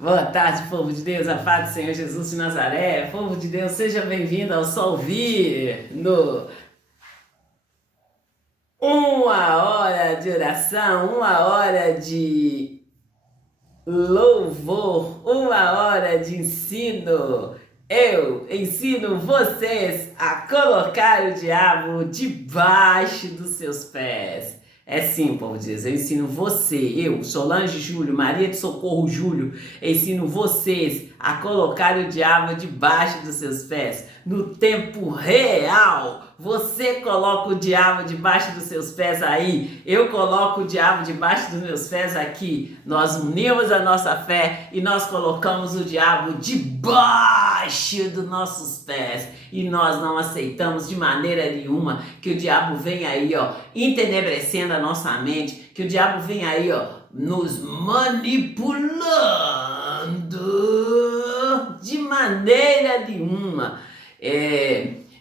Boa tarde, povo de Deus, a paz do Senhor Jesus de Nazaré. Povo de Deus, seja bem-vindo ao Só Ouvir, no uma hora de oração, uma hora de louvor, uma hora de ensino. Eu ensino vocês a colocar o diabo debaixo dos seus pés. É sim, povo de Deus, eu ensino eu, Solange Júlio, Maria de Socorro Júlio, ensino vocês a colocar o diabo debaixo dos seus pés, no tempo real. Você coloca o diabo debaixo dos seus pés aí, eu coloco o diabo debaixo dos meus pés aqui. Nós unimos a nossa fé e nós colocamos o diabo debaixo dos nossos pés. E nós não aceitamos de maneira nenhuma que o diabo venha aí, entenebrecendo a nossa mente, que o diabo venha aí, nos manipulando de maneira nenhuma.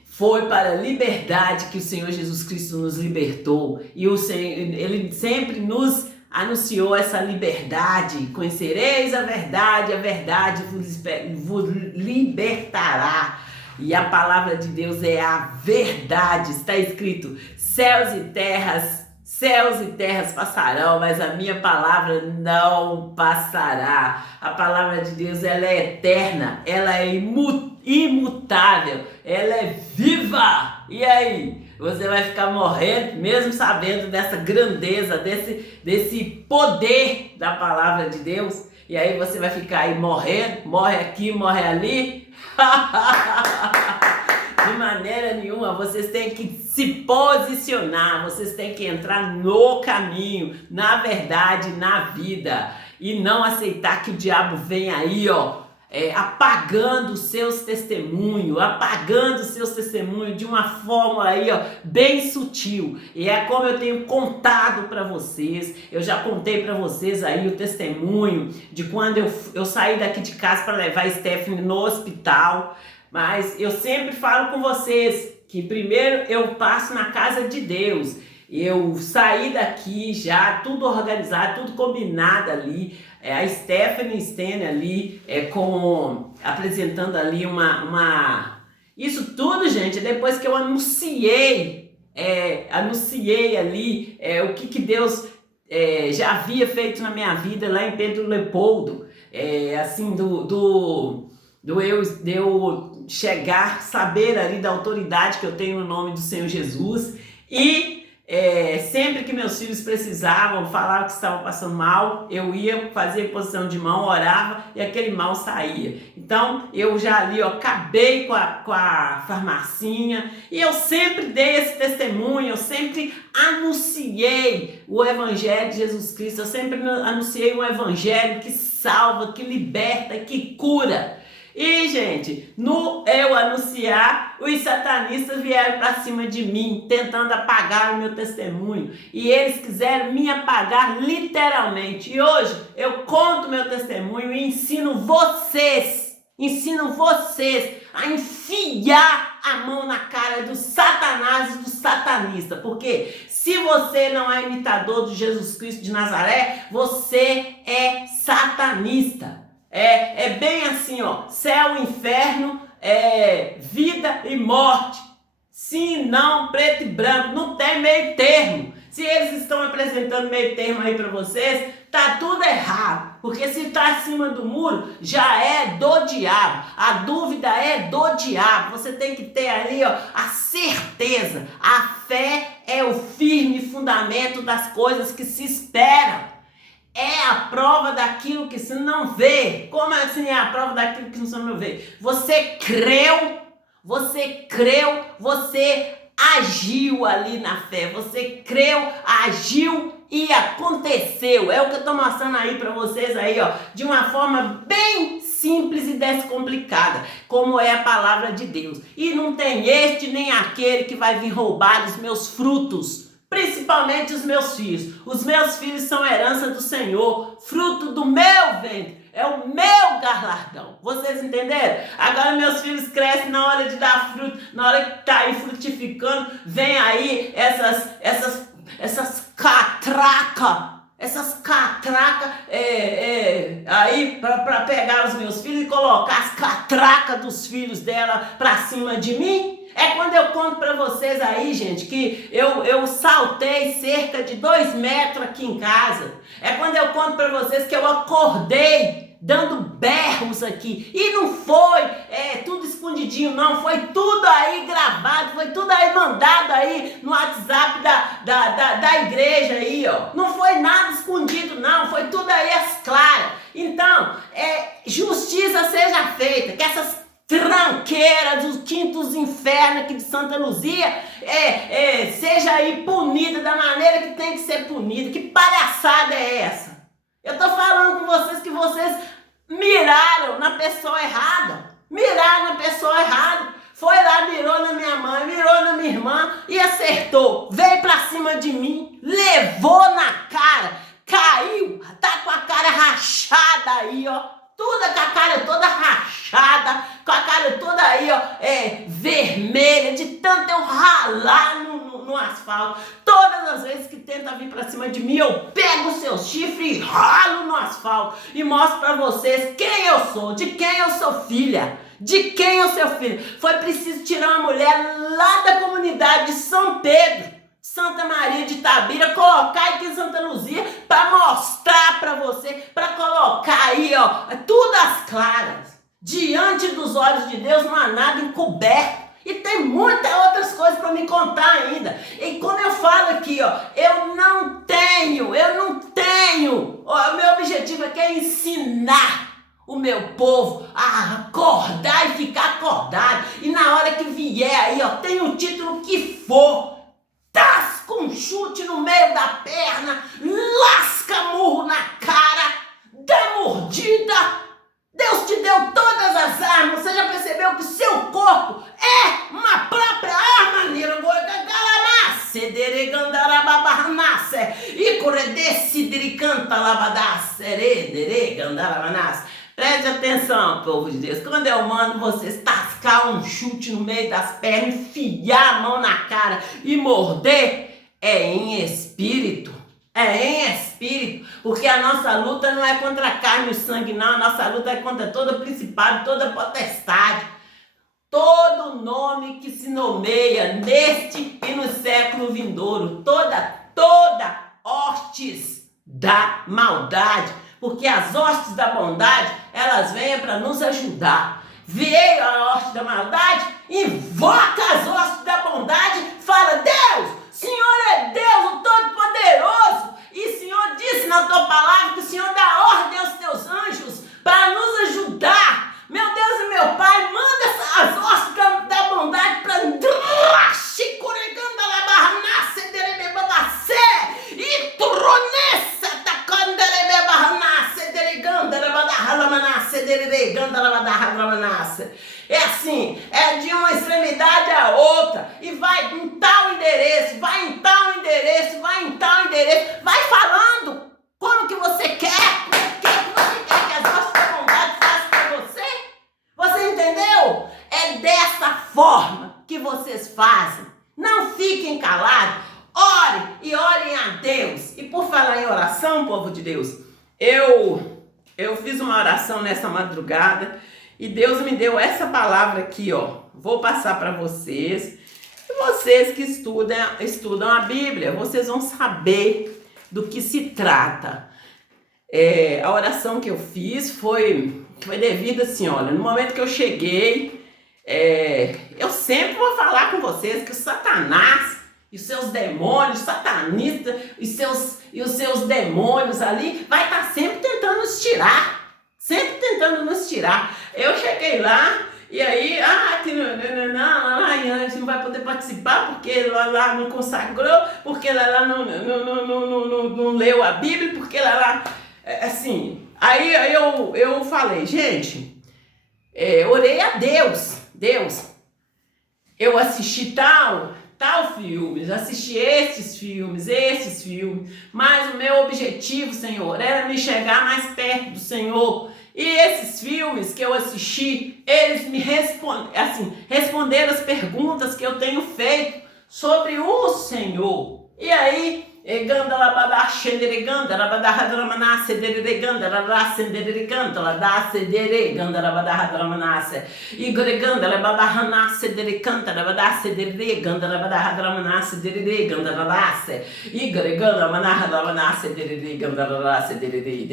Foi para a liberdade que o Senhor Jesus Cristo nos libertou, e o Senhor, Ele sempre nos anunciou essa liberdade. Conhecereis a verdade vos libertará. E a palavra de Deus é a verdade. Está escrito: céus e terras passarão, mas a minha palavra não passará. A palavra de Deus, ela é eterna, ela é imutável, ela é viva. E aí? Você vai ficar morrendo, mesmo sabendo dessa grandeza, desse poder da palavra de Deus? E aí você vai ficar aí morrendo, morre aqui, morre ali? De maneira nenhuma. Vocês têm que se posicionar, vocês têm que entrar no caminho, na verdade, na vida, e não aceitar que o diabo venha aí, apagando os seus testemunhos, de uma forma aí, bem sutil. E é como eu tenho contado para vocês. Eu já contei para vocês aí o testemunho de quando eu saí daqui de casa para levar a Stephanie no hospital. Mas eu sempre falo com vocês que primeiro eu passo na casa de Deus. Eu saí daqui já, tudo organizado, tudo combinado ali. A Stephanie Stenner ali, apresentando ali Isso tudo, gente, depois que eu anunciei ali o que Deus já havia feito na minha vida lá em Pedro Leopoldo. Assim, de eu chegar, saber ali da autoridade que eu tenho no nome do Senhor Jesus. E sempre que meus filhos precisavam, falavam que estavam passando mal, eu ia fazer posição de mão, orava e aquele mal saía. Então eu já ali acabei com a farmacinha, e eu sempre dei esse testemunho, eu sempre anunciei o evangelho de Jesus Cristo, eu sempre anunciei um evangelho que salva, que liberta, que cura. E, gente, no eu anunciar, os satanistas vieram para cima de mim, tentando apagar o meu testemunho. E eles quiseram me apagar literalmente. E hoje eu conto meu testemunho e ensino vocês a enfiar a mão na cara do Satanás e do satanista. Porque se você não é imitador de Jesus Cristo de Nazaré, você é satanista. É bem assim, céu, inferno, vida e morte. Sim, não, preto e branco, não tem meio termo. Se eles estão apresentando meio termo aí para vocês, tá tudo errado. Porque se tá acima do muro, já é do diabo. A dúvida é do diabo. Você tem que ter ali, a certeza. A fé é o firme fundamento das coisas que se esperam. É a prova daquilo que se não vê. Como assim é a prova daquilo que você não vê? Você creu, você agiu ali na fé. Você creu, agiu e aconteceu. É o que eu estou mostrando aí para vocês aí, de uma forma bem simples e descomplicada, como é a palavra de Deus. E não tem este nem aquele que vai vir roubar os meus frutos. Principalmente os meus filhos. Os meus filhos são herança do Senhor, fruto do meu ventre. É o meu galardão. Vocês entenderam? Agora meus filhos crescem na hora de dar fruto, na hora que tá aí frutificando, vem aí essas catracas essas catracas aí para pegar os meus filhos e colocar as catracas dos filhos dela para cima de mim. É quando eu conto para vocês aí, gente, que eu saltei cerca de 2 metros aqui em casa. É quando eu conto para vocês que eu acordei dando berros aqui. E não foi tudo escondidinho, não. Foi tudo aí gravado, foi tudo aí mandado aí no WhatsApp da igreja aí, ó. Não foi nada escondido, não. Foi tudo aí às claras. Então, justiça seja feita. Que essas tranqueira dos quintos infernos aqui de Santa Luzia seja aí punida da maneira que tem que ser punida. Que palhaçada é essa? Eu tô falando com vocês que vocês miraram na pessoa errada. Miraram na pessoa errada. Foi lá, mirou na minha mãe, mirou na minha irmã e acertou. Veio pra cima de mim, levou na cara, caiu, tá com a cara rachada aí, ó. Toda com a cara toda rachada, com a cara toda aí, ó, vermelha, de tanto eu ralar no asfalto. Todas as vezes que tenta vir pra cima de mim, eu pego o seu chifre e ralo no asfalto e mostro pra vocês quem eu sou, de quem eu sou filha, de quem eu sou filho. Foi preciso tirar uma mulher lá da comunidade de São Pedro, Santa Maria de Itabira, colocar aqui em Santa Luzia para mostrar para você, para colocar aí, ó, tudo às claras. Diante dos olhos de Deus não há nada encoberto. E tem muitas outras coisas para me contar ainda. E quando eu falo aqui, ó, eu não tenho, ó, o meu objetivo aqui é ensinar o meu povo a acordar e ficar acordado. E na hora que vier aí, ó, tem o título que for, tasca um chute no meio da perna, lasca murro na cara, dá mordida. Deus te deu todas as armas. Você já percebeu que seu corpo é uma própria arma? Preste atenção, povo de Deus. Quando eu mando vocês tascar um chute no meio das pernas, enfiar a mão na cara e morder, é em espírito. É em espírito, porque a nossa luta não é contra a carne e o sangue, não. A nossa luta é contra todo principado, toda potestade. Todo nome que se nomeia neste e no século vindouro. Toda hostes da maldade. Porque as hostes da bondade, elas vêm para nos ajudar. Veio a hoste da maldade, invoca as hostes da bondade, fala: Deus, Senhor é Deus, o Todo-Poderoso, e o Senhor disse na tua palavra que o Senhor dá ordem aos teus anjos para nos ajudar. Meu Deus e meu Pai, manda as hostes da bondade para é assim, é de uma extremidade à outra, e vai em tal endereço, vai em tal endereço, vai em tal endereço, vai falando como que você quer, o que você quer que as hostes da bondade façam para você. Você entendeu? É dessa forma que vocês fazem. Não fiquem calados, orem e orem a Deus. E por falar em oração, povo de Deus, eu fiz uma oração nessa madrugada e Deus me deu essa palavra aqui, ó. Vou passar para vocês. E vocês que estudam a Bíblia, vocês vão saber do que se trata. A oração que eu fiz foi devido assim, olha, no momento que eu cheguei, eu sempre vou falar com vocês que o Satanás e os seus demônios, satanistas e os seus demônios ali, vai estar sempre tentando nos tirar. Sempre tentando nos tirar. Eu cheguei lá e aí, você não vai poder participar porque lá não consagrou, porque lá não leu a Bíblia, porque lá assim. Aí eu falei, gente, orei a Deus, eu assisti tal filmes, assisti esses filmes, mas o meu objetivo, Senhor, era me chegar mais perto do Senhor. E esses filmes que eu assisti, eles me responderam as perguntas que eu tenho feito sobre o Senhor. E aí Eganda labada shendereganda labada hadramanasse dereganda rasendereganda ladasse dereganda labada hadramanasse igoreganda labada hanasse dereganda labadasse dereganda labada hadramanasse dereganda ladasse igoreganda manahada lamanasse dereganda ladasse dereri.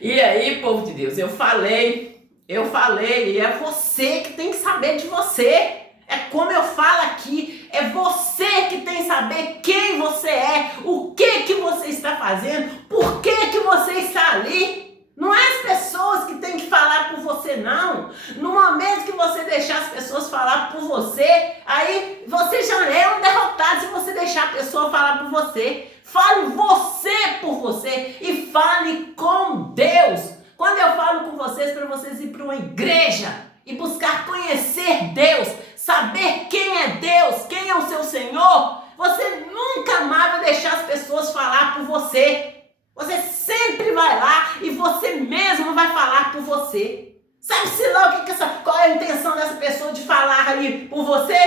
E aí, povo de Deus, eu falei, e é você que tem que saber de você. É como eu falo aqui, é você que tem que saber quem você é, o que você está fazendo, por que você está ali. Não é as pessoas que têm que falar por você, não. No momento que você deixar as pessoas falar por você, aí você já é um derrotado se você deixar a pessoa falar por você. Fale você por você e fale com Deus. Quando eu falo com vocês, para vocês ir para uma igreja e buscar conhecer Deus, saber quem é Deus, quem é o seu Senhor, você nunca mais vai deixar as pessoas falar por você. Você sempre vai lá e você mesmo vai falar por você. Sabe-se lá qual é a intenção dessa pessoa de falar aí por você?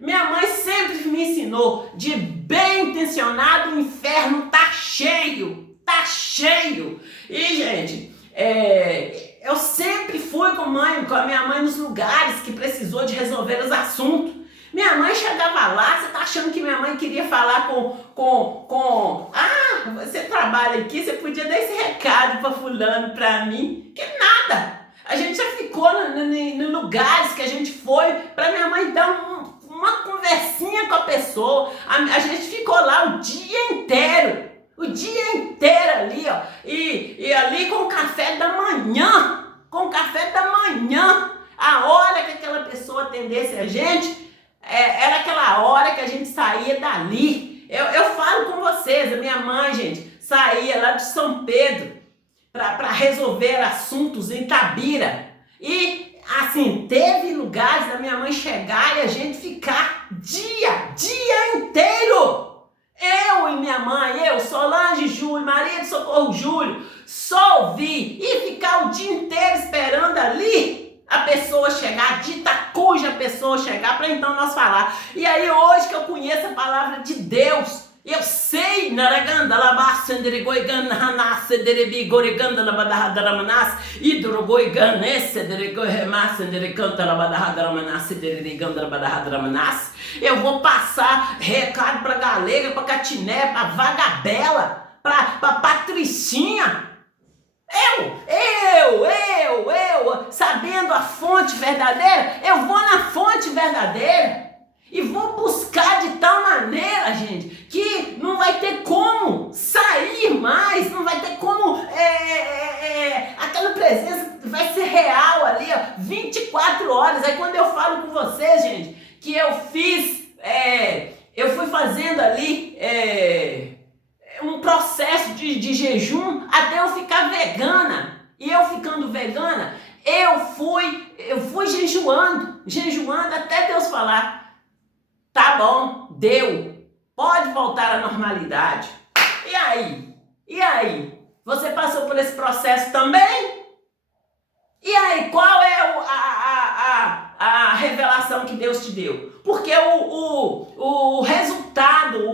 Minha mãe sempre me ensinou, de bem intencionado o inferno tá cheio, tá cheio. E, gente, eu sempre fui com a minha mãe nos lugares que precisou de resolver os assuntos. Minha mãe chegava lá, você tá achando que minha mãe queria falar você trabalha aqui, você podia dar esse recado pra fulano, pra mim, que nada. A gente já ficou no lugares que a gente foi pra minha mãe dar uma conversinha com a pessoa. A gente ficou lá o dia inteiro ali, ó, e ali com o café da manhã, a hora que aquela pessoa atendesse a gente, era aquela hora que a gente saía dali. Eu falo com vocês, a minha mãe, gente, saía lá de São Pedro para resolver assuntos em Itabira. E, assim, teve lugares da minha mãe chegar e a gente ficar dia inteiro. Eu e minha mãe, Solange Júlio, Maria de Socorro Júlio, só ouvir e ficar o dia inteiro esperando ali a pessoa chegar, dita cuja pessoa chegar, para então nós falar. E aí hoje que eu conheço a palavra de Deus, eu sei, eu vou passar recado para Galega, para Catiné, para Vagabela, para Patricinha. Sabendo a fonte verdadeira, eu vou na fonte verdadeira e vou buscar de tal maneira, gente, que não vai ter como sair mais, não vai ter como, aquela presença vai ser real ali, ó, 24 horas. Aí quando eu falo com vocês, gente, que eu fui fazendo ali, um processo de jejum até eu ficar vegana. E eu ficando vegana, eu fui jejuando até Deus falar, tá bom, deu, pode voltar à normalidade. E aí? Você passou por esse processo também? E aí, qual é a revelação que Deus te deu? Porque o resultado,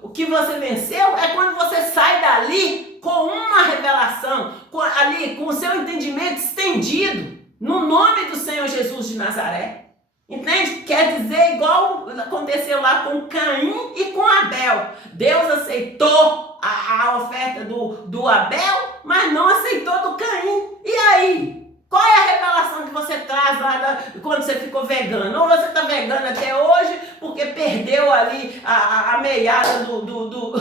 o que você venceu é quando você sai dali com uma revelação, com o seu entendimento estendido, no nome do Senhor Jesus de Nazaré. Entende? Quer dizer, igual aconteceu lá com Caim e com Abel. Deus aceitou a oferta do Abel, mas não aceitou do Caim. E aí? Qual é a revelação que você traz lá quando você ficou vegano? Ou você está vegano até hoje porque perdeu ali a meiada do...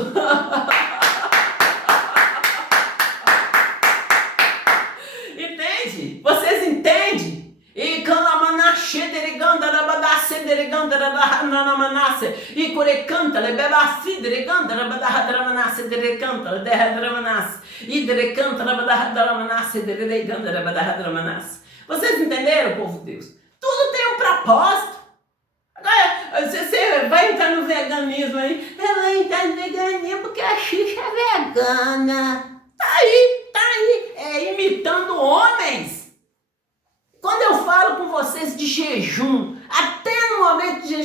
Entende? Vocês entendem? E e curecanta le bebassi dereganda rabadahadramanase derecanta le derradramanase e derecanta rabadahadramanase dereganda rabadahadramanase. Vocês entenderam, povo de Deus? Tudo tem um propósito. Agora, você vai entrar no veganismo aí. Eu vou entrar no veganismo porque a Xuxa é vegana. Tá aí, imitando homens. Quando eu falo com vocês de jejum, até no momento de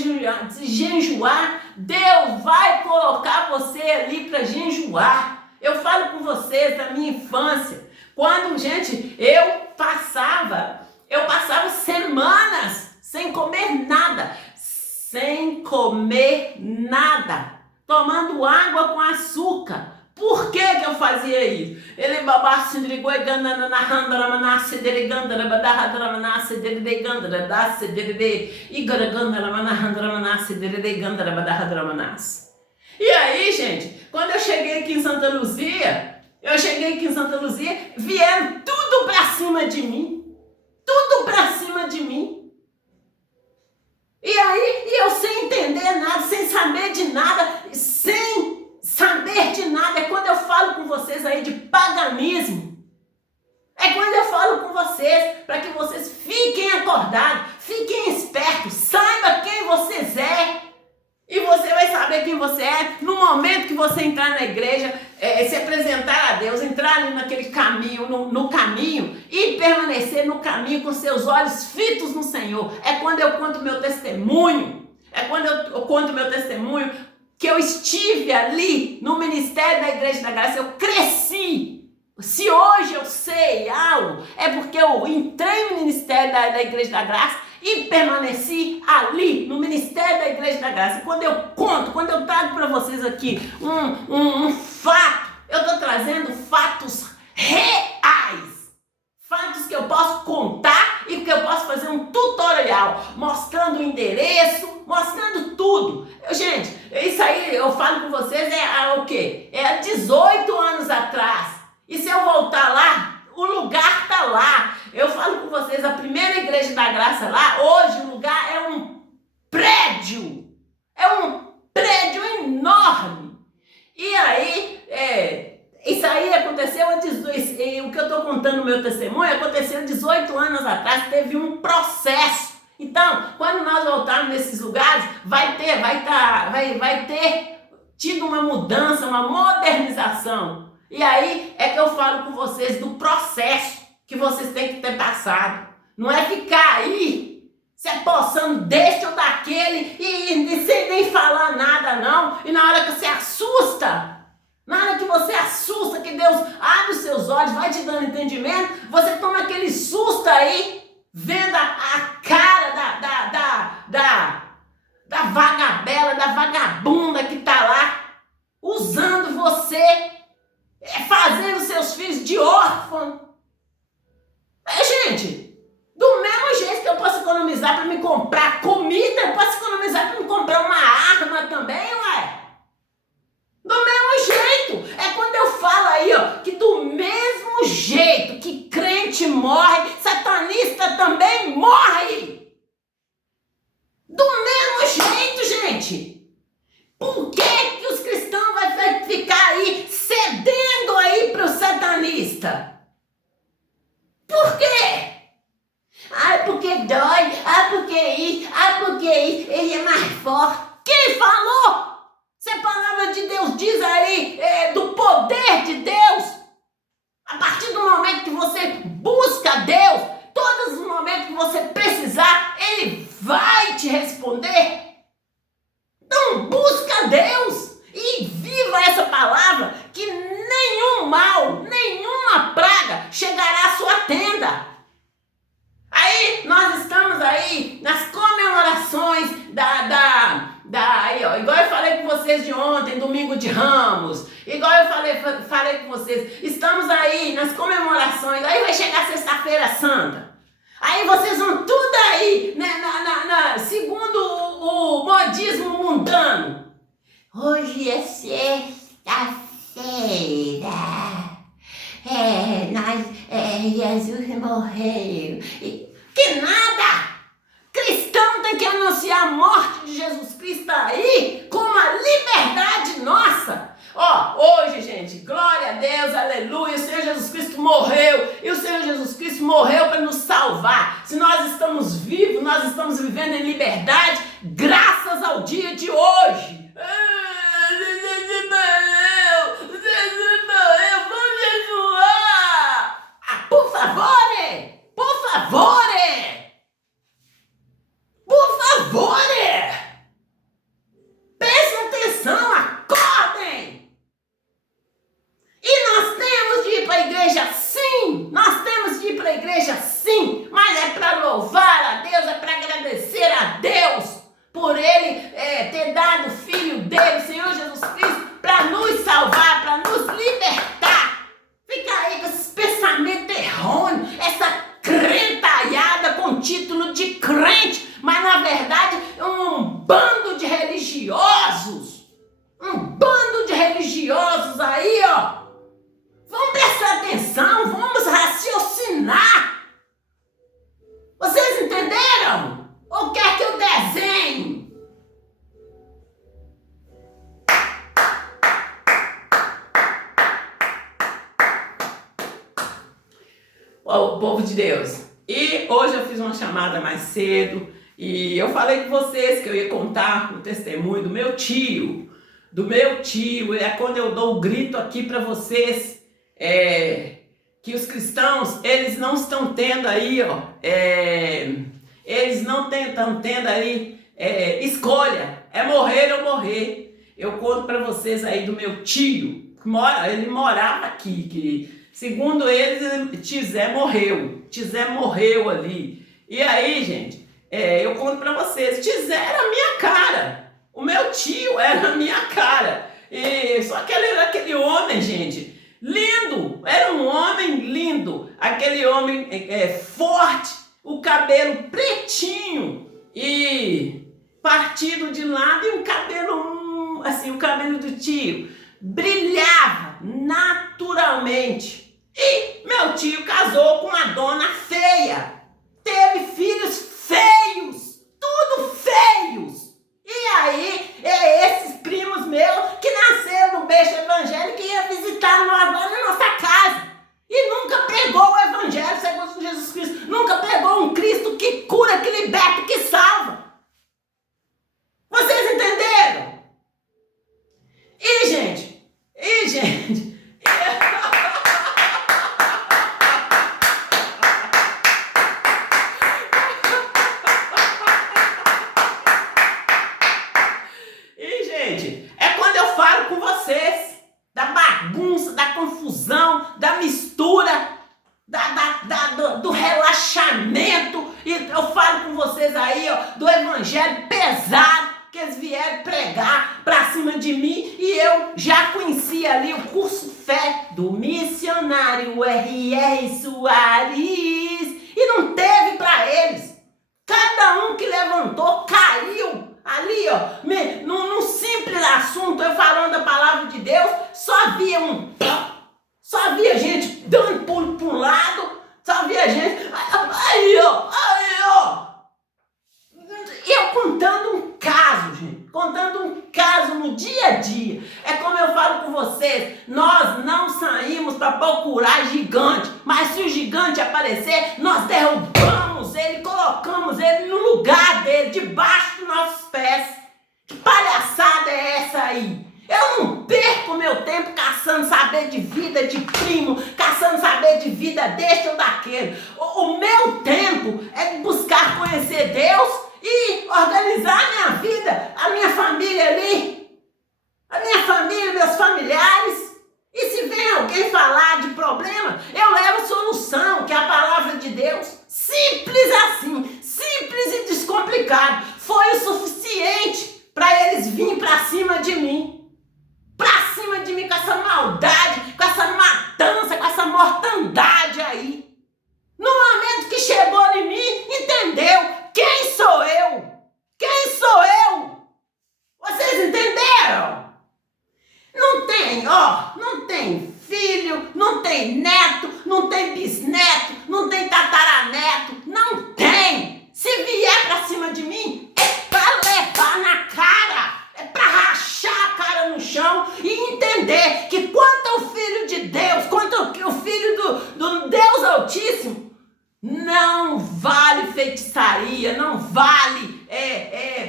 jejuar, Deus vai colocar você ali para jejuar. Eu falo com vocês da minha infância, quando, gente, eu passava semanas sem comer nada, tomando água com açúcar. Por que eu fazia isso? Ele babasse de goiagana na handramanasse de gandara da handramanasse de gandara da se de igaragandara na handramanasse de gandara da handramanasse. E aí, gente, quando eu cheguei aqui em Santa Luzia, vieram tudo pra cima de mim. E aí, eu sem entender nada, sem saber de nada, é quando eu falo com vocês aí de paganismo. É quando eu falo com vocês, para que vocês fiquem acordados, fiquem espertos, saiba quem vocês é. E você vai saber quem você é no momento que você entrar na igreja, se apresentar a Deus, entrar ali naquele caminho, no caminho e permanecer no caminho com seus olhos fitos no Senhor. É quando eu conto meu testemunho, que eu estive ali no ministério da Igreja da Graça, eu cresci. Se hoje eu sei algo, é porque eu entrei no ministério da Igreja da Graça e permaneci ali no ministério da Igreja da Graça. Quando eu trago para vocês aqui um fato, eu estou trazendo fatos reais. Fatos que eu posso contar e que eu posso fazer um tutorial, mostrando o endereço, mostrando tudo. Gente, isso aí eu falo com vocês o quê? É há 18 anos atrás. E se eu voltar lá, o lugar está lá. Eu falo com vocês, a primeira Igreja da Graça lá, hoje o lugar é um prédio. É um prédio enorme. E aí, isso aí aconteceu o que eu estou contando no meu testemunho, aconteceu 18 anos atrás, teve um processo. Então, quando nós voltarmos nesses lugares, vai ter tido uma mudança, uma modernização. E aí é que eu falo com vocês do processo que vocês têm que ter passado. Não é ficar aí se apossando deste ou daquele e sem nem falar nada, não. E na hora que você assusta, que Deus abre os seus olhos, vai te dando entendimento, você toma aquele susto aí, vendo a cara da vagabela, da vagabunda que tá lá, usando você, fazendo seus filhos de órfão. Gente, do mesmo jeito que eu posso economizar para me comprar comida, eu posso economizar para me comprar uma arma também, ué. Do mesmo jeito. É quando eu falo aí, que do mesmo jeito que crente morre, satanista também morre. Do mesmo jeito, gente. Por que os cristãos vão ficar aí cedendo aí para o satanista? Por quê? Porque dói, porque ele é mais forte. Quem falou? Se a palavra de Deus diz aí do poder de Deus, a partir do momento que você busca Deus, todos os momentos que você precisar, Ele vai te responder. Então busca Deus e viva essa palavra, que nenhum mal, nenhuma praga chegará à sua tenda. Aí nós estamos aí nas comemorações igual eu falei com vocês de ontem, domingo de Ramos, igual eu falei com vocês, estamos aí nas comemorações, aí vai chegar sexta-feira santa, aí vocês vão tudo aí, né, segundo o modismo mundano, hoje é sexta-feira, Jesus morreu, que nada! Cristão tem que anunciar a morte de Jesus Cristo aí como a liberdade nossa. Hoje, gente, glória a Deus, aleluia, o Senhor Jesus Cristo morreu, e o Senhor Jesus Cristo morreu para nos salvar. Se nós estamos vivos, nós estamos vivendo em liberdade, graças ao dia de hoje. Vamos jejuar! Por favor! para a igreja sim, nós temos de ir para a igreja sim, mas é para louvar a Deus, é para agradecer a Deus por Ele ter dado o Filho dele, Senhor Jesus Cristo, para nos salvar, para nos libertar. Fica aí com esses pensamentos errôneos, essa crentalhada com título de crente, mas na verdade é um bando de religiosos. Um bando de religiosos aí, ó. Vamos prestar atenção, vamos raciocinar. Vocês entenderam? Ou quer que eu desenhe? O povo de Deus. E hoje eu fiz uma chamada mais cedo e eu falei com vocês que eu ia contar o testemunho do meu tio. É quando eu dou o grito aqui para vocês que os cristãos, eles não estão tendo aí, ó, eles não estão tendo aí escolha, é morrer ou morrer. Eu conto para vocês aí do meu tio, ele morava aqui, que segundo eles, Tizé morreu ali. E aí, gente, eu conto para vocês, Tizé era a minha cara. O meu tio era a minha cara. Só que ele era aquele homem, gente, lindo. Era um homem lindo. Aquele homem forte, o cabelo pretinho e partido de lado e um cabelo, assim, o cabelo do tio brilhava naturalmente. E meu tio casou com uma dona feia. Teve filhos feios, tudo feios. E aí, esses primos meus que nasceram no berço evangélico que iam visitar nós lá na nossa casa. E nunca pregou o evangelho segundo Jesus Cristo. Nunca pregou um Cristo que cura, que liberta, que salva. Vocês entenderam? E, gente... É quando eu falo com vocês da bagunça, da confusão, da mistura, do relaxamento. E eu falo com vocês aí, ó, do evangelho pesado que eles vieram pregar pra cima de mim. E eu já conhecia ali o curso Fé do missionário R.R. Soares. E não teve pra eles. Cada um que levantou caiu. Ali, ó, num simples assunto, eu falando da palavra de Deus, só havia gente dando pulo para um lado, só havia gente, aí, ó, eu contando um caso, gente, contando um caso no dia a dia. É como eu falo com vocês, nós não saímos para procurar gigante, mas se o gigante aparecer, nós derrubamos ele, colocamos ele no lugar dele, debaixo dos nossos pés. Que palhaçada é essa aí? Eu não perco meu tempo caçando saber de vida de primo, caçando saber de vida deste ou daquele. O meu tempo é de buscar conhecer Deus e organizar a minha vida, a minha família ali, a minha família, meus familiares. E se vem alguém falar de problema, eu levo solução, que é a palavra de Deus. Simples assim, simples e descomplicado. Foi o suficiente para eles virem para cima de mim. Para cima de mim com essa maldade, com essa matança, com essa mortandade aí. No momento que chegou em mim, entendeu? Quem sou eu? Quem sou eu? Vocês entenderam? Não tem filho, não tem neto, não tem bisneto, não tem tataraneto, não tem. Se vier pra cima de mim, é pra levar na cara, é pra rachar a cara no chão e entender que quanto ao Filho de Deus, quanto ao Filho do Deus Altíssimo, não vale feitiçaria, não vale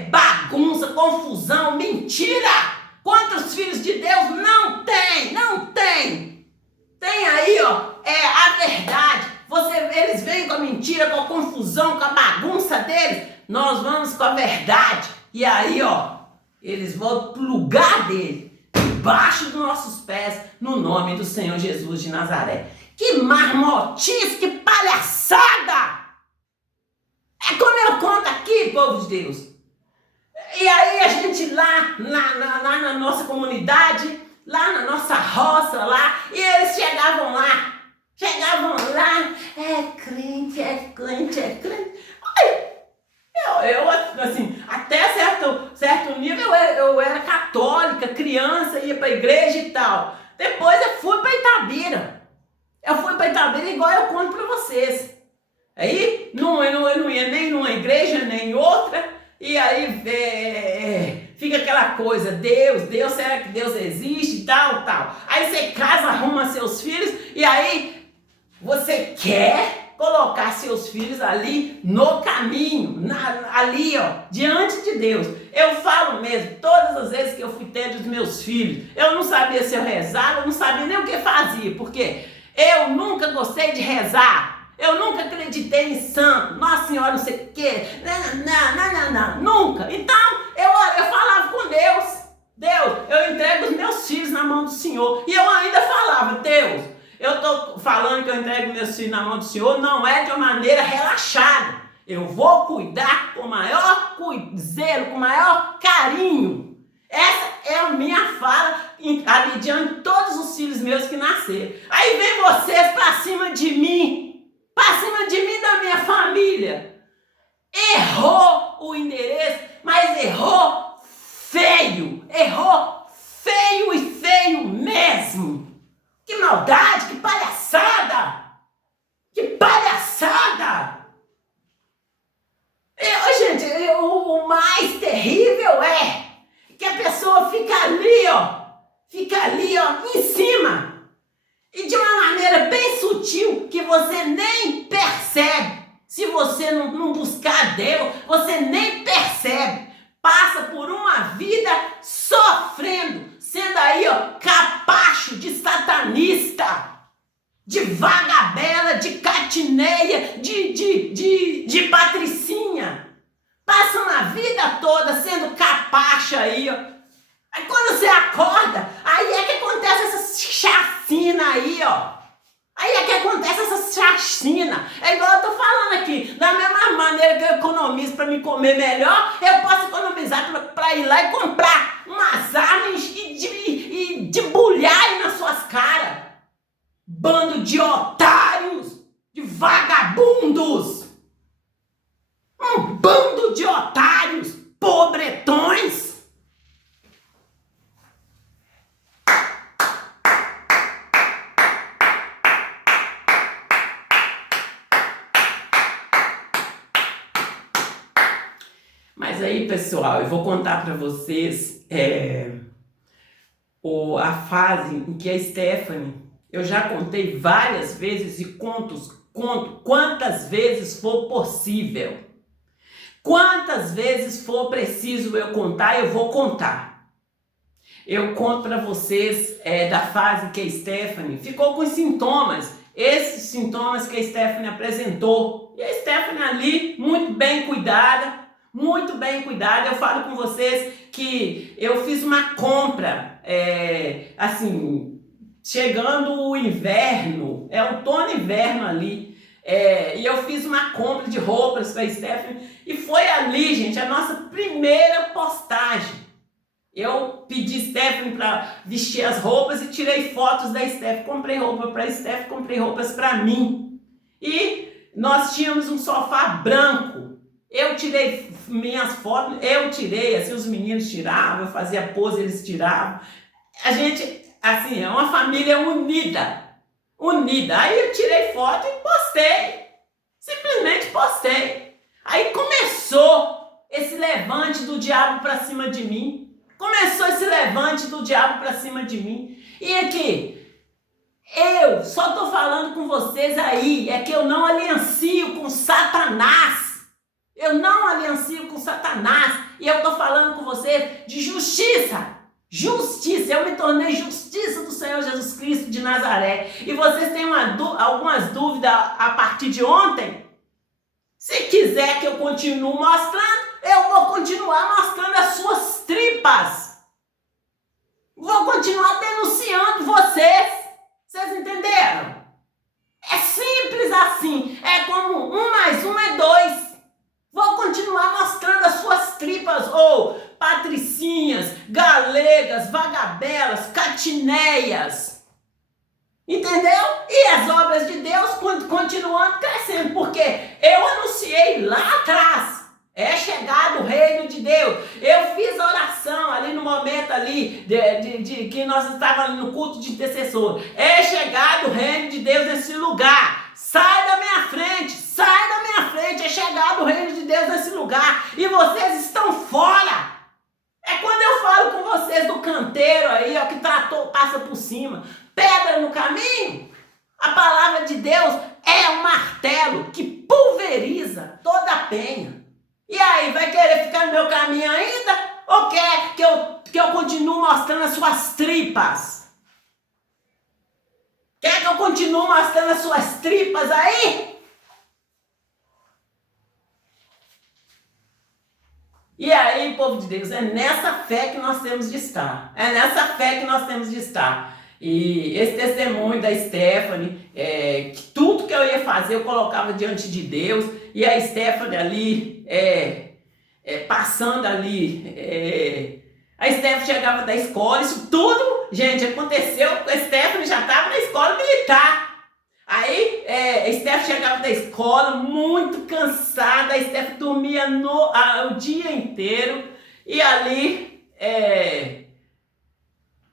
bagunça, confusão, mentira. Quantos filhos de Deus não tem? Não tem. Tem aí, ó, a verdade. Eles vêm com a mentira, com a confusão, com a bagunça deles. Nós vamos com a verdade. E aí, ó, eles voltam pro lugar dele. debaixo dos nossos pés, no nome do Senhor Jesus de Nazaré. Que marmotice, que palhaçada! É como eu conto aqui, povo de Deus. E aí a gente lá na nossa comunidade, lá na nossa roça lá, e eles chegavam lá, é crente. Eu assim, até certo nível eu era católica, criança, ia pra igreja e tal. Depois eu fui pra Itabira. Igual eu conto pra vocês. Aí eu não ia nem numa igreja, nem em outra. E aí fica aquela coisa, Deus, será que Deus existe e tal. Aí você casa, arruma seus filhos e aí você quer colocar seus filhos ali no caminho, ali ó, diante de Deus. Eu falo mesmo, todas as vezes que eu fui ter dos meus filhos, eu não sabia se eu rezava, eu não sabia nem o que fazia, porque eu nunca gostei de rezar. Eu nunca acreditei em santo, Nossa Senhora, não sei o quê, não, nunca. Então, eu falava com Deus, eu entrego os meus filhos na mão do Senhor. E eu ainda falava, Deus, eu tô falando que eu entrego meus filhos na mão do Senhor, não é de uma maneira relaxada. Eu vou cuidar com maior zelo, com maior carinho. Essa é a minha fala ali diante de todos os filhos meus que nasceram. Aí vem vocês pra cima de mim, da minha família. Errou o endereço, mas errou feio e feio mesmo. Que maldade, que palhaçada. Gente, o mais terrível é que a pessoa fica ali, ó, em cima. E de uma maneira bem sutil, que você nem percebe. Se você não buscar Deus, você nem percebe. Passa por uma vida sofrendo, sendo aí, ó, capacho de satanista, de vagabela, de catineia, de patricinha. Passa uma vida toda sendo capacho aí, ó. Aí quando você acorda, aí é que acontece essa chacina aí, ó. É igual eu tô falando aqui. Da mesma maneira que eu economizo pra me comer melhor, eu posso economizar pra ir lá e comprar umas armas e debulhar aí nas suas caras. Bando de otários, de vagabundos. Um bando de otários, pobretões. Mas aí, pessoal, eu vou contar para vocês a fase em que a Stephanie, eu já contei várias vezes e conto quantas vezes for possível. Quantas vezes for preciso eu contar, eu vou contar. Eu conto para vocês da fase que a Stephanie ficou com sintomas, esses sintomas que a Stephanie apresentou. E a Stephanie ali, muito bem cuidada. Eu falo com vocês que eu fiz uma compra, assim, chegando o inverno, outono e inverno ali, e eu fiz uma compra de roupas para a Stephanie, e foi ali, gente, a nossa primeira postagem. Eu pedi Stephanie para vestir as roupas e tirei fotos da Stephanie, comprei roupa para a Stephanie, comprei roupas para mim, e nós tínhamos um sofá branco. Eu tirei minhas fotos, assim, os meninos tiravam, eu fazia pose, eles tiravam. A gente, assim, é uma família unida. Aí eu tirei foto e postei. Simplesmente postei. Aí começou esse levante do diabo pra cima de mim. E aqui, eu só tô falando com vocês aí, é que eu não aliancio com Satanás. E eu tô falando com você de justiça. Eu me tornei justiça do Senhor Jesus Cristo de Nazaré. E vocês têm algumas dúvidas a partir de ontem? Se quiser que eu continue mostrando, eu vou continuar mostrando as suas tripas. Vou continuar denunciando vocês. Vocês entenderam? É simples assim. É como 1 mais 1 é 2. Vou continuar mostrando as suas tripas, ou patricinhas, galegas, vagabelas, catineias. Entendeu? E as obras de Deus continuando crescendo, porque eu anunciei lá atrás. É chegado o reino de Deus. Eu fiz a oração ali no momento ali de que nós estávamos ali no culto de intercessor. É chegado o reino de Deus nesse lugar. Sai da minha frente, sai da minha frente. É chegado o reino de Deus nesse lugar. E vocês estão fora. É quando eu falo com vocês do canteiro aí, ó, que tratou, passa por cima. Pedra no caminho. A palavra de Deus é um martelo que pulveriza toda a penha. E aí, vai querer ficar no meu caminho ainda? Ou quer que eu continue mostrando as suas tripas? Quer que eu continue mostrando as suas tripas aí? E aí, povo de Deus, é nessa fé que nós temos de estar. É nessa fé que nós temos de estar. E esse testemunho da Stephanie, que tudo que eu ia fazer eu colocava diante de Deus, e a Stephanie ali, passando ali, a Stephanie chegava da escola, isso tudo, gente, aconteceu, a Stephanie já estava na escola militar. Aí, a Stephanie chegava da escola muito cansada, a Stephanie dormia o dia inteiro, e ali,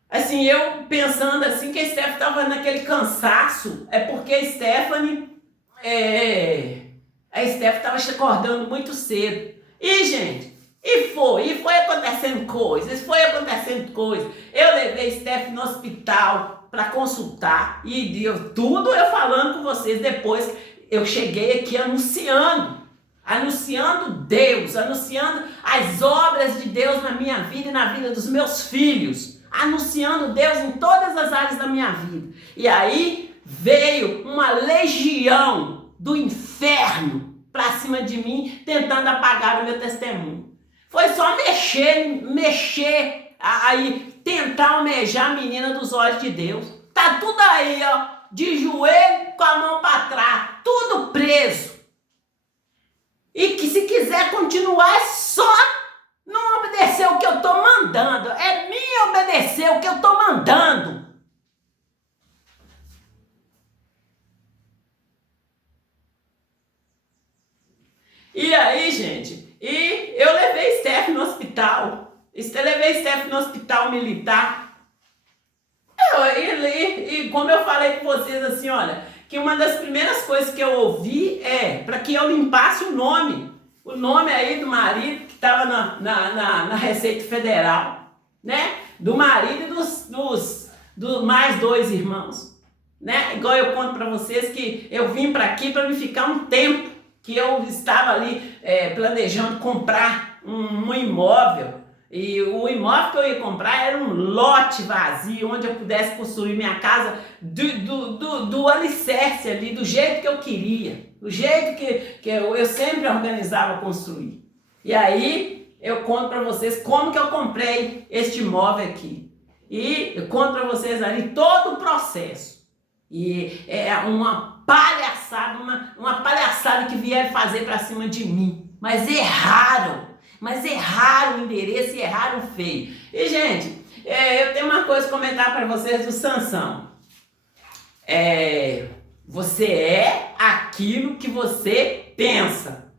assim, eu pensando assim que a Stephanie estava naquele cansaço, é porque a Stephanie estava acordando muito cedo. E, gente, foi acontecendo coisas, Eu levei a Stephanie no hospital para consultar e tudo eu falando com vocês depois. Eu cheguei aqui anunciando Deus, anunciando as obras de Deus na minha vida e na vida dos meus filhos. Anunciando Deus em todas as áreas da minha vida. E aí veio uma legião do inferno para cima de mim, tentando apagar o meu testemunho. Foi só mexer, aí tentar almejar a menina dos olhos de Deus. Tá tudo aí, ó, de joelho com a mão para trás, tudo preso. E que se quiser continuar é só não obedecer o que eu estou mandando. É me obedecer o que eu estou mandando. E aí, gente, eu levei Stephanie no hospital. Levei Stephanie no hospital militar. E como eu falei com vocês assim, olha, que uma das primeiras coisas que eu ouvi é para que eu limpasse o nome aí do marido que estava na Receita Federal, né? Do marido e dos mais 2 irmãos, né? Igual eu conto para vocês que eu vim para aqui para me ficar um tempo, que eu estava ali planejando comprar um imóvel. E o imóvel que eu ia comprar era um lote vazio, onde eu pudesse construir minha casa do alicerce ali, do jeito que eu queria, do jeito que eu sempre organizava construir. E aí eu conto para vocês como que eu comprei este imóvel aqui. E eu conto para vocês ali todo o processo. E é uma palhaçada, uma palhaçada que vieram fazer para cima de mim. Mas erraram o endereço e erraram feio. E, gente, eu tenho uma coisa a comentar para vocês do Sansão. Você é aquilo que você pensa.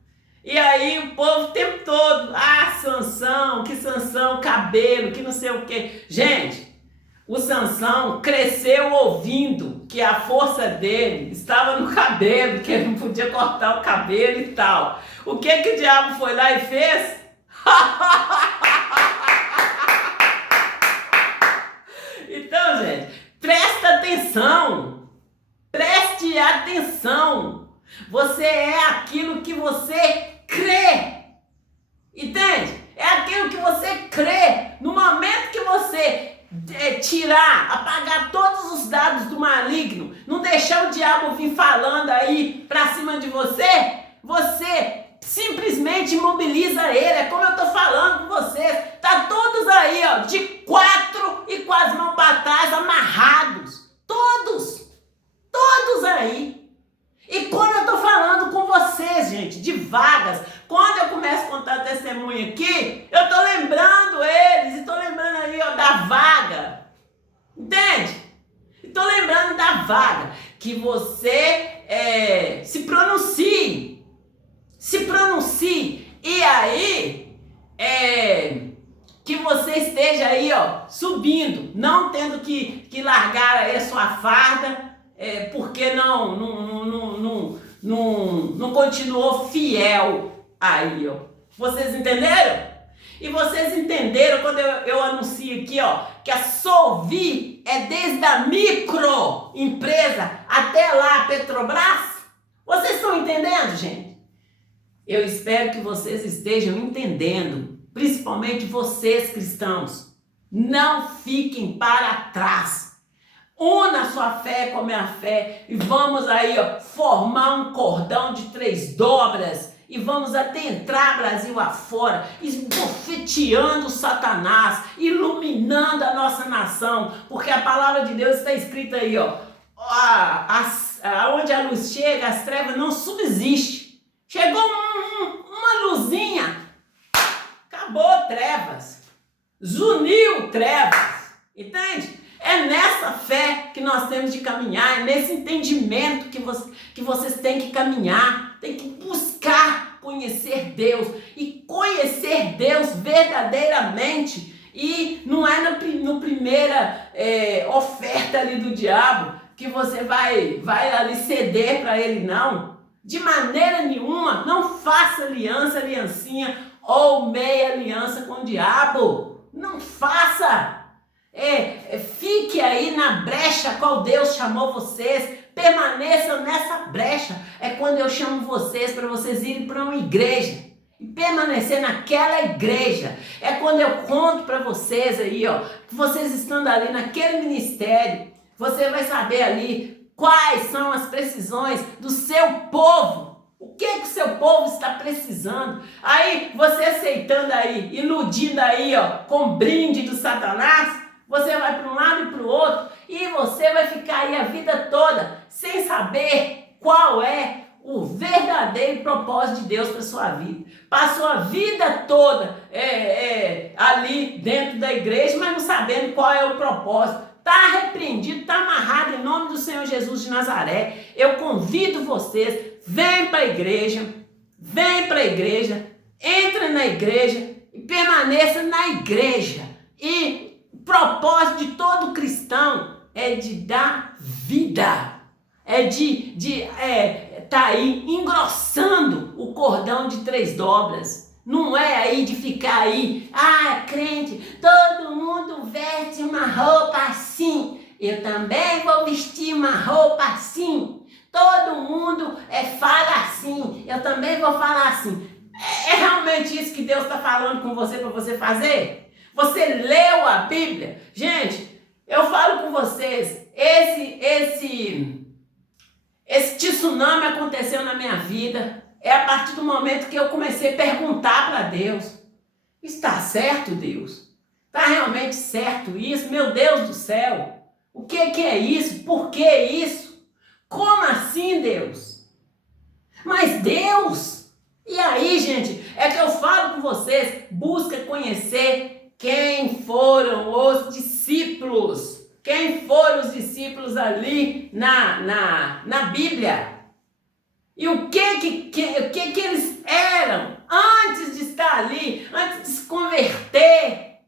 E aí o povo o tempo todo, Sansão, cabelo, que não sei o quê. Gente, o Sansão cresceu ouvindo que a força dele estava no cabelo, que ele não podia cortar o cabelo e tal. O que o diabo foi lá e fez? Então, gente, preste atenção. Você é aquilo que você crê. Entende? É aquilo que você crê. No momento que você apagar todos os dados do maligno, não deixar o diabo vir falando aí pra cima de você, você simplesmente imobiliza ele. É como eu tô falando com vocês. Tá todos aí, ó, de 4 e com as mãos para trás, amarrados. Todos aí. E quando eu tô falando com vocês, gente, de vagas, quando eu começo a contar testemunho aqui, eu tô lembrando eles, e tô lembrando aí, ó, da vaga. Entende? E tô lembrando da vaga. Que você se pronuncie. E aí, que você esteja aí, ó, subindo, não tendo que largar aí a sua farda, porque não continuou fiel aí, ó. Vocês entenderam? E vocês entenderam quando eu anuncio aqui, ó, que a Solvi é desde a microempresa até lá a Petrobras? Vocês estão entendendo, gente? Eu espero que vocês estejam entendendo, principalmente vocês cristãos. Não fiquem para trás. Una sua fé com a minha fé e vamos aí, ó, formar um cordão de 3 dobras e vamos adentrar Brasil afora, esbofeteando Satanás, iluminando a nossa nação, porque a palavra de Deus está escrita aí, ó, onde a luz chega, as trevas não subsistem. Chegou uma luzinha, acabou trevas, zuniu trevas, entende? É nessa fé que nós temos de caminhar, é nesse entendimento que vocês têm que caminhar, tem que buscar conhecer Deus e conhecer Deus verdadeiramente. E não é na primeira oferta ali do diabo que você vai ali ceder para ele, não. De maneira nenhuma, não faça aliancinha ou meia aliança com o diabo. Não faça. Fique aí na brecha qual Deus chamou vocês, permaneçam nessa brecha. É quando eu chamo vocês para vocês irem para uma igreja e permanecer naquela igreja. É quando eu conto para vocês aí, ó, que vocês estando ali naquele ministério, você vai saber ali quais são as precisões do seu povo. O que o seu povo está precisando? Aí, você aceitando aí, iludindo aí, ó, com brinde do Satanás, você vai para um lado e para o outro e você vai ficar aí a vida toda sem saber qual é o verdadeiro propósito de Deus para sua vida. Passou a vida toda ali dentro da igreja, mas não sabendo qual é o propósito. Está repreendido, está amarrado em nome do Senhor Jesus de Nazaré. Eu convido vocês, vem para a igreja, entre na igreja e permaneça na igreja. E o propósito de todo cristão é de dar vida, é de tá aí engrossando o cordão de 3 dobras. Não é aí de ficar aí, crente, todo mundo veste uma roupa assim, eu também vou vestir uma roupa assim. Todo mundo fala assim, eu também vou falar assim. É realmente isso que Deus está falando com você para você fazer? Você leu a Bíblia? Gente, eu falo com vocês, esse tsunami aconteceu na minha vida. É a partir do momento que eu comecei a perguntar para Deus: está certo, Deus? Está realmente certo isso? Meu Deus do céu, o que é isso? Por que isso? Como assim, Deus? Mas Deus, e aí, gente, é que eu falo com vocês, busca conhecer quem foram os discípulos. Quem foram os discípulos ali na Bíblia? E o que eles eram antes de estar ali, antes de se converter,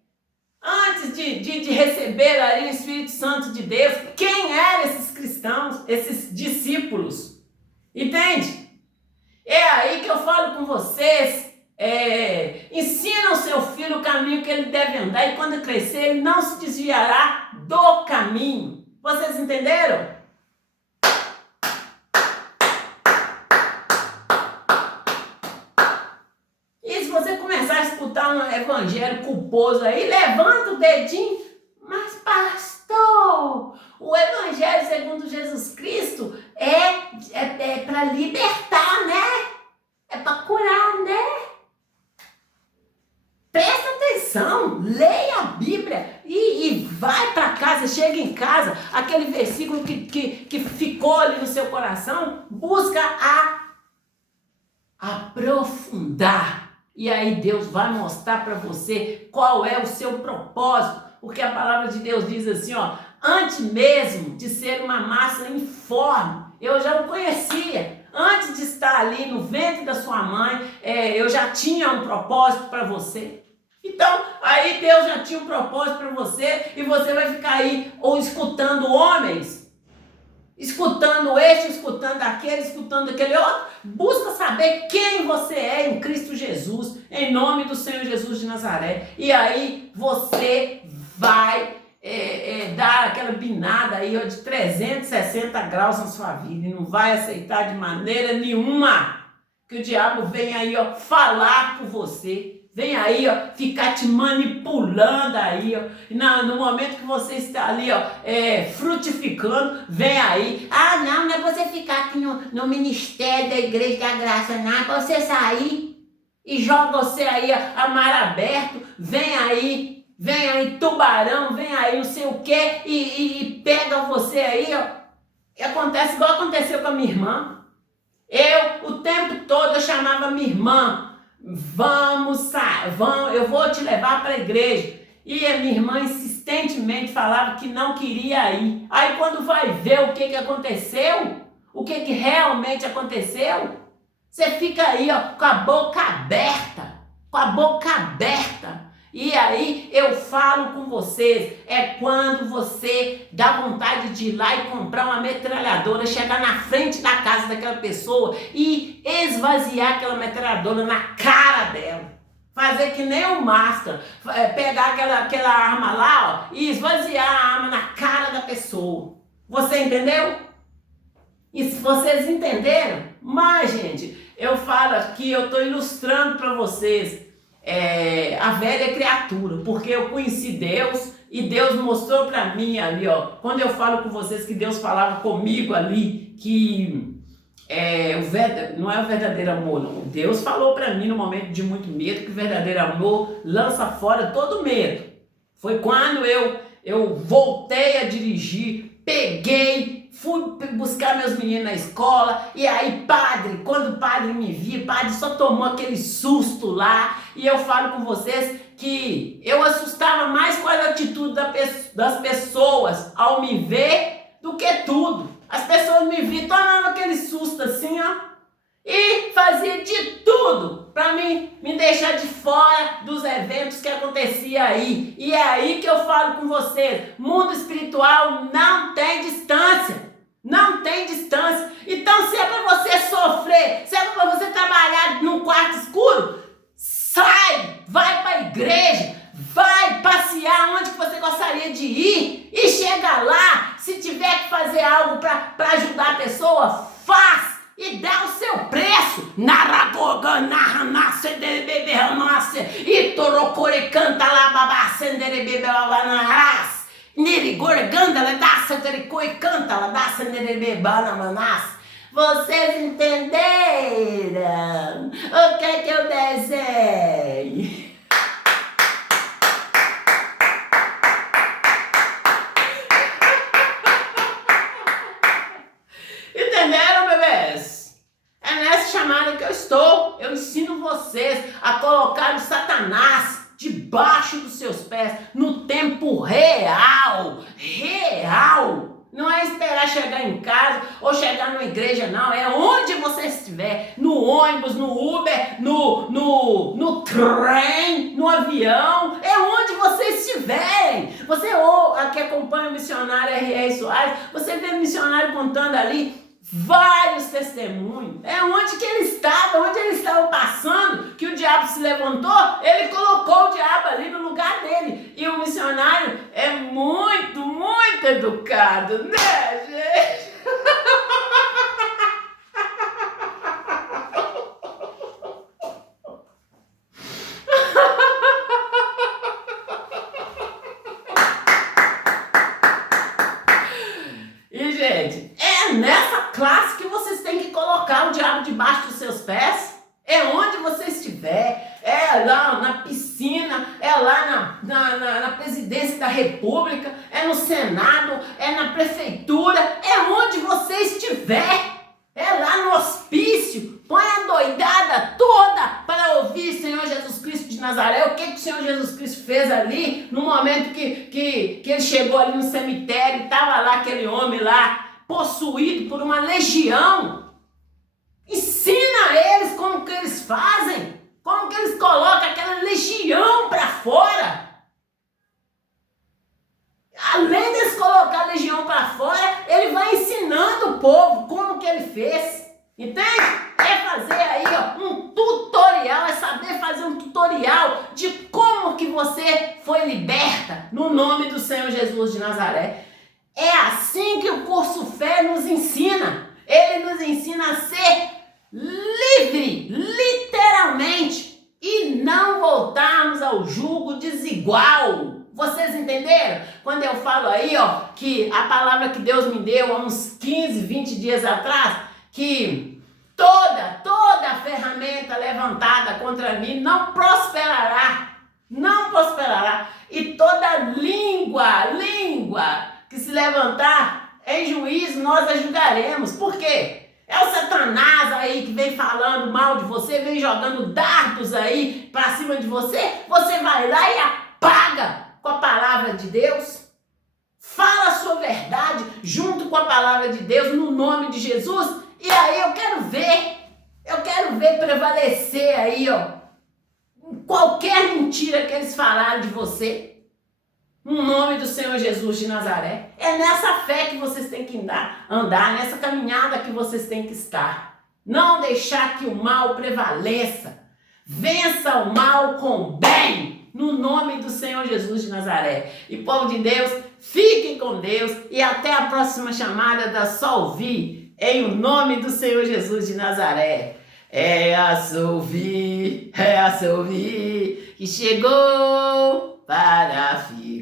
antes de receber ali o Espírito Santo de Deus? Quem eram esses cristãos, esses discípulos? Entende? É aí que eu falo com vocês, ensina o seu filho o caminho que ele deve andar e quando crescer ele não se desviará do caminho. Vocês entenderam? Escutar um evangelho culposo aí, levanta o dedinho, mas pastor, o evangelho segundo Jesus Cristo é para libertar, né? É para curar, né? Presta atenção, ficou ali no seu coração, busca aprofundar. E aí Deus vai mostrar para você qual é o seu propósito. Porque a palavra de Deus diz assim, ó, antes mesmo de ser uma massa informe, eu já o conhecia. Antes de estar ali no ventre da sua mãe, eu já tinha um propósito para você. Então, aí Deus já tinha um propósito para você e você vai ficar aí ou escutando homens, escutando este, escutando aquele outro. Busca saber quem você é em Cristo Jesus, em nome do Senhor Jesus de Nazaré. E aí você vai dar aquela binada aí, ó, de 360 graus na sua vida e não vai aceitar de maneira nenhuma que o diabo venha aí, ó, falar com você. Vem aí, ó, ficar te manipulando aí, ó. No momento que você está ali, ó, frutificando, vem aí. Ah, não é você ficar aqui no ministério da Igreja da Graça, não. É você sair e joga você aí, ó, a mar aberto. Vem aí, tubarão, vem aí, não sei o quê, e pega você aí, ó. E acontece igual aconteceu com a minha irmã. O tempo todo, eu chamava minha irmã. Eu vou te levar para a igreja. E a minha irmã insistentemente falava que não queria ir. Aí quando vai ver o que aconteceu, o que realmente aconteceu, você fica aí, ó, com a boca aberta, E aí eu falo com vocês, é quando você dá vontade de ir lá e comprar uma metralhadora, chegar na frente da casa daquela pessoa e esvaziar aquela metralhadora na cara dela. Fazer que nem o Master, pegar aquela arma lá, ó, e esvaziar a arma na cara da pessoa. Você entendeu? E se vocês entenderam, mas gente, eu falo aqui, eu estou ilustrando para vocês a velha criatura, porque eu conheci Deus e Deus mostrou para mim ali, ó, quando eu falo com vocês que Deus falava comigo ali, que não é o verdadeiro amor, não. Deus falou para mim no momento de muito medo que o verdadeiro amor lança fora todo medo. Foi quando eu voltei a dirigir, fui buscar meus meninos na escola, e aí quando o padre me viu, o padre só tomou aquele susto lá, e eu falo com vocês que eu assustava mais com a atitude das pessoas ao me ver do que tudo. As pessoas me viam, tomando aquele susto assim, ó, e fazia de tudo para me deixar de fora dos eventos que acontecia aí. E é aí que eu falo com vocês, mundo espiritual não tem distância. Não tem distância. Então, se é para você sofrer, se é para você trabalhar num quarto escuro, sai, vai para a igreja, vai passear onde que você gostaria de ir e chega lá. Se tiver que fazer algo para ajudar a pessoa, faz e dá o seu preço. Naragoga, narranace, bebê, ranace, e torocore canta lá, babá, sendere bebê, babanaras. Nirigor ganda dá santericoi canta lá dá sanderebebana manás. Vocês entenderam o que é que eu desenho? Entenderam, bebês? É nessa chamada que eu estou. Eu ensino vocês a colocar o Satanás debaixo dos seus pés, no tempo real. Não é esperar chegar em casa ou chegar numa igreja, não. É onde você estiver, no ônibus, no Uber, no trem, no avião, é onde você estiver. Você aqui acompanha o missionário R.R. Soares, você vê o missionário contando ali vários testemunhos. É onde que ele estava passando, que o diabo se levantou, ele colocou o diabo ali no lugar dele. E o missionário é muito, muito educado, né, gente? E, gente, é nessa classe que vocês têm que colocar o diabo debaixo dos seus pés. É onde você estiver, é lá na piscina, é lá na presidência da república, é no Senado, é na prefeitura, é onde você estiver. fé. É lá no hospício. Põe a doidada toda para ouvir Senhor Jesus Cristo de Nazaré. O que o Senhor Jesus Cristo fez ali no momento que ele chegou ali no cemitério, estava lá aquele homem lá, possuído por uma legião. Ensina a eles como que eles fazem, como que eles colocam aquela legião para fora. Além de eles colocar a legião para fora, ele vai ensinando o povo como que ele fez. Entende? É fazer aí um tutorial, é saber fazer um tutorial de como que você foi liberta no nome do Senhor Jesus de Nazaré. É assim que o curso Fé nos ensina. Ele nos ensina a ser livre, literalmente, e não voltarmos ao jugo desigual. Vocês entenderam? Quando eu falo aí, que a palavra que Deus me deu há uns 15, 20 dias atrás, que toda ferramenta levantada contra mim não prosperará, e toda língua que se levantar em juízo nós a julgaremos. Por quê? É o Satanás aí que vem falando mal de você, vem jogando dardos aí pra cima de você, você vai lá e apaga com a palavra de Deus. Fala a sua verdade junto com a palavra de Deus no nome de Jesus. E aí eu quero ver prevalecer aí, qualquer mentira que eles falarem de você. No nome do Senhor Jesus de Nazaré. É nessa fé que vocês têm que andar, nessa caminhada que vocês têm que estar. Não deixar que o mal prevaleça. Vença o mal com o bem, no nome do Senhor Jesus de Nazaré. E povo de Deus, fiquem com Deus e até a próxima chamada da Só Ouvir, em o nome do Senhor Jesus de Nazaré. É a Só Ouvir, que chegou para ficar.